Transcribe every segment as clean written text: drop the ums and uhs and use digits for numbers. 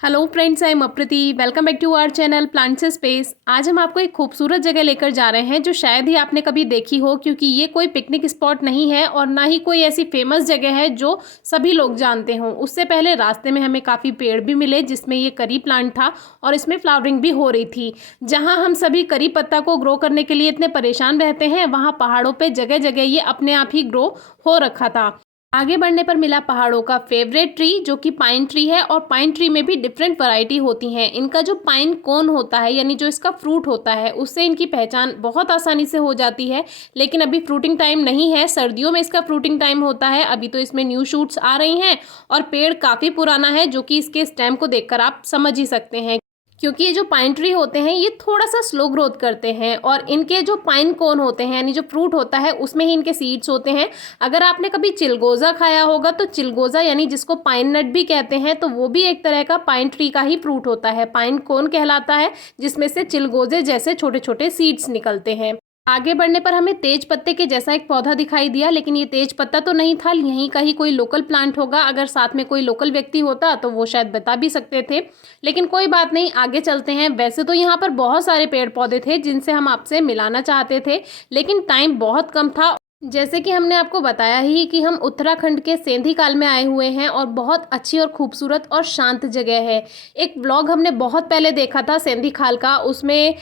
Hello friends, I am Aprati. Welcome back to our channel plants space. आज हम आपको एक खूबसूरत जगह लेकर जा रहे हैं जो शायद ही आपने कभी देखी हो, क्योंकि ये कोई पिकनिक स्पॉट नहीं है और ना ही कोई ऐसी फेमस जगह है जो सभी लोग जानते हों। उससे पहले रास्ते में हमें काफ़ी पेड़ भी मिले जिसमें ये करी प्लांट था और इसमें फ्लावरिंग भी हो रही थी। जहाँ हम सभी करी पत्ता को ग्रो करने के लिए इतने परेशान रहते हैं, वहाँ पहाड़ों पर जगह जगह ये अपने आप ही ग्रो हो रखा था। आगे बढ़ने पर मिला पहाड़ों का फेवरेट ट्री जो कि पाइन ट्री है। और पाइन ट्री में भी डिफरेंट वैरायटी होती हैं। इनका जो पाइन कोन होता है, यानी जो इसका फ्रूट होता है, उससे इनकी पहचान बहुत आसानी से हो जाती है। लेकिन अभी फ्रूटिंग टाइम नहीं है, सर्दियों में इसका फ्रूटिंग टाइम होता है। अभी तो इसमें न्यू शूट्स आ रही हैं और पेड़ काफ़ी पुराना है, जो कि इसके स्टेम को देखकर आप समझ ही सकते हैं। क्योंकि ये जो पाइन ट्री होते हैं ये थोड़ा सा स्लो ग्रोथ करते हैं और इनके जो पाइन कोन होते हैं, यानी जो फ्रूट होता है, उसमें ही इनके सीड्स होते हैं। अगर आपने कभी चिलगोज़ा खाया होगा तो चिलगोज़ा यानी जिसको पाइन नट भी कहते हैं, तो वो भी एक तरह का पाइन ट्री का ही फ्रूट होता है। पाइन कोन कहलाता है, जिसमें से चिलगोज़े जैसे छोटे छोटे सीड्स निकलते हैं। आगे बढ़ने पर हमें तेज पत्ते के जैसा एक पौधा दिखाई दिया, लेकिन ये तेज पत्ता तो नहीं था, यहीं का ही कोई लोकल प्लांट होगा। अगर साथ में कोई लोकल व्यक्ति होता तो वो शायद बता भी सकते थे, लेकिन कोई बात नहीं, आगे चलते हैं। वैसे तो यहाँ पर बहुत सारे पेड़ पौधे थे जिनसे हम आपसे मिलाना चाहते थे, लेकिन टाइम बहुत कम था। जैसे कि हमने आपको बताया ही कि हम उत्तराखंड के सेंधी खाल में आए हुए हैं और बहुत अच्छी और खूबसूरत और शांत जगह है। एक व्लॉग हमने बहुत पहले देखा था सेंधी खाल का, उसमें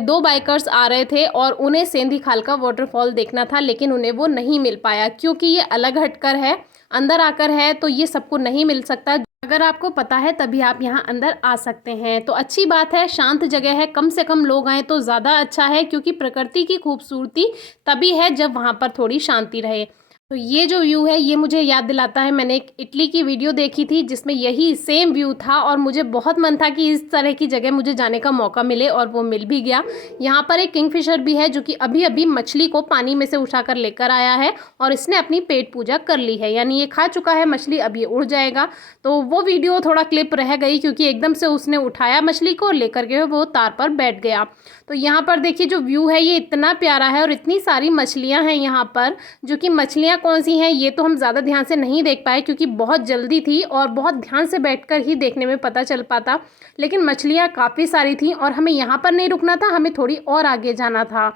दो बाइकर्स आ रहे थे और उन्हें सेंधी खाल का वाटरफॉल देखना था, लेकिन उन्हें वो नहीं मिल पाया क्योंकि ये अलग हटकर है, अंदर आकर है, तो ये सबको नहीं मिल सकता। अगर आपको पता है तभी आप यहाँ अंदर आ सकते हैं, तो अच्छी बात है, शांत जगह है, कम से कम लोग आए तो ज़्यादा अच्छा है, क्योंकि प्रकृति की खूबसूरती तभी है जब वहाँ पर थोड़ी शांति रहे। तो ये जो व्यू है ये मुझे याद दिलाता है, मैंने एक इटली की वीडियो देखी थी जिसमें यही सेम व्यू था और मुझे बहुत मन था कि इस तरह की जगह मुझे जाने का मौका मिले और वो मिल भी गया। यहाँ पर एक किंगफिशर भी है जो कि अभी अभी मछली को पानी में से उठाकर लेकर आया है और इसने अपनी पेट पूजा कर ली है, यानी ये खा चुका है मछली, अब ये उड़ जाएगा। तो वो वीडियो थोड़ा क्लिप रह गई क्योंकि एकदम से उसने उठाया मछली को, लेकर के वो तार पर बैठ गया। तो यहाँ पर देखिए जो व्यू है ये इतना प्यारा है और इतनी सारी मछलियाँ हैं यहाँ पर, जो कि मछलियाँ कौन सी हैं ये तो हम ज़्यादा ध्यान से नहीं देख पाए क्योंकि बहुत जल्दी थी और बहुत ध्यान से बैठकर ही देखने में पता चल पाता। लेकिन मछलियाँ काफ़ी सारी थी और हमें यहाँ पर नहीं रुकना था, हमें थोड़ी और आगे जाना था।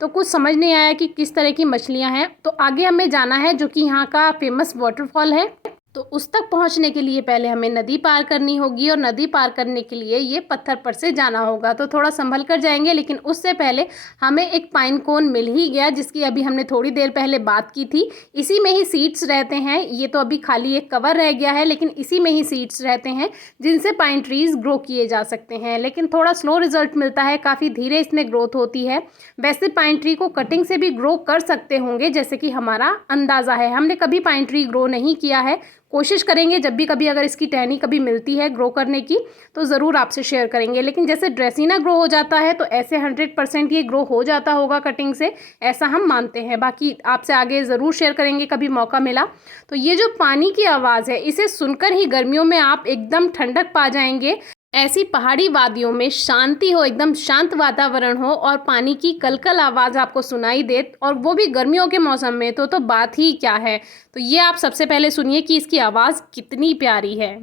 तो कुछ समझ नहीं आया कि किस तरह की मछलियाँ हैं। तो आगे हमें जाना है जो कि यहाँ का फेमस वाटरफॉल है। तो उस तक पहुंचने के लिए पहले हमें नदी पार करनी होगी और नदी पार करने के लिए ये पत्थर पर से जाना होगा। तो थोड़ा संभल कर जाएंगे, लेकिन उससे पहले हमें एक पाइन कोन मिल ही गया जिसकी अभी हमने थोड़ी देर पहले बात की थी। इसी में ही सीड्स रहते हैं, ये तो अभी खाली एक कवर रह गया है, लेकिन इसी में ही सीड्स रहते हैं जिनसे पाइन ट्रीज ग्रो किए जा सकते हैं। लेकिन थोड़ा स्लो रिजल्ट मिलता है, काफ़ी धीरे इसमें ग्रोथ होती है। वैसे पाइन ट्री को कटिंग से भी ग्रो कर सकते होंगे जैसे कि हमारा अंदाज़ा है। हमने कभी पाइन ट्री ग्रो नहीं किया है, कोशिश करेंगे जब भी कभी अगर इसकी टहनी कभी मिलती है ग्रो करने की तो ज़रूर आपसे शेयर करेंगे। लेकिन जैसे ड्रेसिना ग्रो हो जाता है तो ऐसे 100% ये ग्रो हो जाता होगा कटिंग से, ऐसा हम मानते हैं। बाकी आपसे आगे ज़रूर शेयर करेंगे कभी मौका मिला। तो ये जो पानी की आवाज़ है इसे सुनकर ही गर्मियों में आप एकदम ठंडक पा जाएंगे। ऐसी पहाड़ी वादियों में शांति हो, एकदम शांत वातावरण हो और पानी की कलकल आवाज़ आपको सुनाई दे, और वो भी गर्मियों के मौसम में, तो बात ही क्या है। तो ये आप सबसे पहले सुनिए कि इसकी आवाज़ कितनी प्यारी है।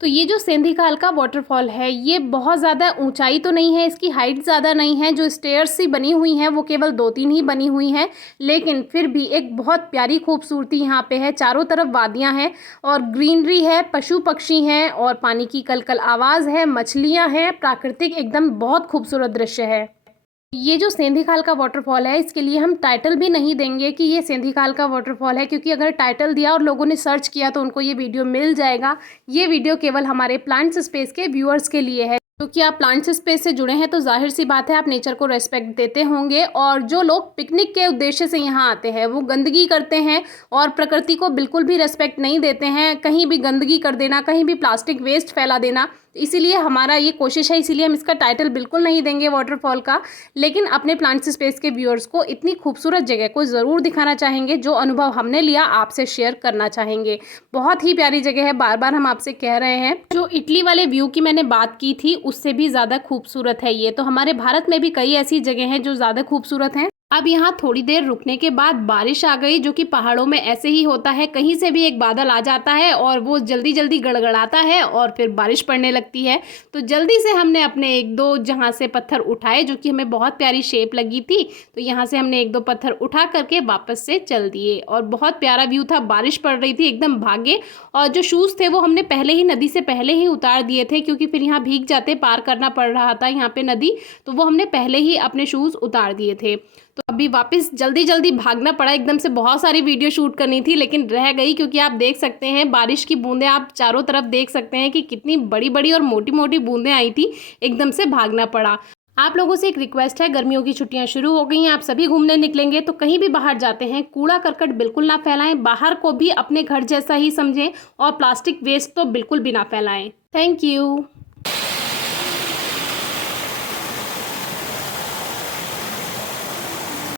तो ये जो सेंधी खाल का वाटरफॉल है ये बहुत ज़्यादा ऊंचाई तो नहीं है, इसकी हाइट ज़्यादा नहीं है, जो स्टेयर्स सी बनी हुई हैं वो केवल 2-3 ही बनी हुई हैं, लेकिन फिर भी एक बहुत प्यारी खूबसूरती यहाँ पे है। चारों तरफ वादियाँ हैं और ग्रीनरी है, पशु पक्षी हैं और पानी की कलकल आवाज़ है, मछलियाँ हैं, प्राकृतिक एकदम बहुत खूबसूरत दृश्य है। ये जो सेंधी खाल का वाटरफॉल है इसके लिए हम टाइटल भी नहीं देंगे कि ये सेंधी खाल का वाटरफॉल है, क्योंकि अगर टाइटल दिया और लोगों ने सर्च किया तो उनको ये वीडियो मिल जाएगा। ये वीडियो केवल हमारे प्लांट्स स्पेस के व्यूअर्स के लिए है, क्योंकि आप प्लांट्स स्पेस से जुड़े हैं तो जाहिर सी बात है आप नेचर को रेस्पेक्ट देते होंगे। और जो लोग पिकनिक के उद्देश्य से यहाँ आते हैं वो गंदगी करते हैं और प्रकृति को बिल्कुल भी रेस्पेक्ट नहीं देते हैं। कहीं भी गंदगी कर देना, कहीं भी प्लास्टिक वेस्ट फैला देना, इसीलिए हमारा ये कोशिश है, इसीलिए हम इसका टाइटल बिल्कुल नहीं देंगे वाटरफॉल का, लेकिन अपने प्लांट्स स्पेस के व्यूअर्स को इतनी खूबसूरत जगह को ज़रूर दिखाना चाहेंगे। जो अनुभव हमने लिया आपसे शेयर करना चाहेंगे। बहुत ही प्यारी जगह है, बार बार हम आपसे कह रहे हैं। जो इटली वाले व्यू की मैंने बात की थी उससे भी ज़्यादा खूबसूरत है ये। तो हमारे भारत में भी कई ऐसी जगह हैं जो ज़्यादा खूबसूरत हैं। अब यहाँ थोड़ी देर रुकने के बाद बारिश आ गई, जो कि पहाड़ों में ऐसे ही होता है, कहीं से भी एक बादल आ जाता है और वो जल्दी जल्दी गड़गड़ाता है और फिर बारिश पड़ने लगती है। तो जल्दी से हमने अपने एक दो जहाँ से पत्थर उठाए, जो कि हमें बहुत प्यारी शेप लगी थी, तो यहाँ से हमने एक दो पत्थर उठा करके वापस से चल दिए। और बहुत प्यारा व्यू था, बारिश पड़ रही थी, एकदम भागे। और जो शूज़ थे वो हमने पहले ही नदी से पहले ही उतार दिए थे, क्योंकि फिर यहाँ भीग जाते, पार करना पड़ रहा था यहाँ पे नदी, तो वो हमने पहले ही अपने शूज़ उतार दिए थे। तो अभी वापस जल्दी जल्दी भागना पड़ा, एकदम से बहुत सारी वीडियो शूट करनी थी लेकिन रह गई, क्योंकि आप देख सकते हैं बारिश की बूंदें, आप चारों तरफ देख सकते हैं कि कितनी बड़ी बड़ी और मोटी मोटी बूंदें आई थी, एकदम से भागना पड़ा। आप लोगों से एक रिक्वेस्ट है, गर्मियों की छुट्टियां शुरू हो गई हैं, आप सभी घूमने निकलेंगे तो कहीं भी बाहर जाते हैं कूड़ा करकट बिल्कुल ना फैलाएं, बाहर को भी अपने घर जैसा ही समझें और प्लास्टिक वेस्ट तो बिल्कुल भी ना फैलाएं। Thank you.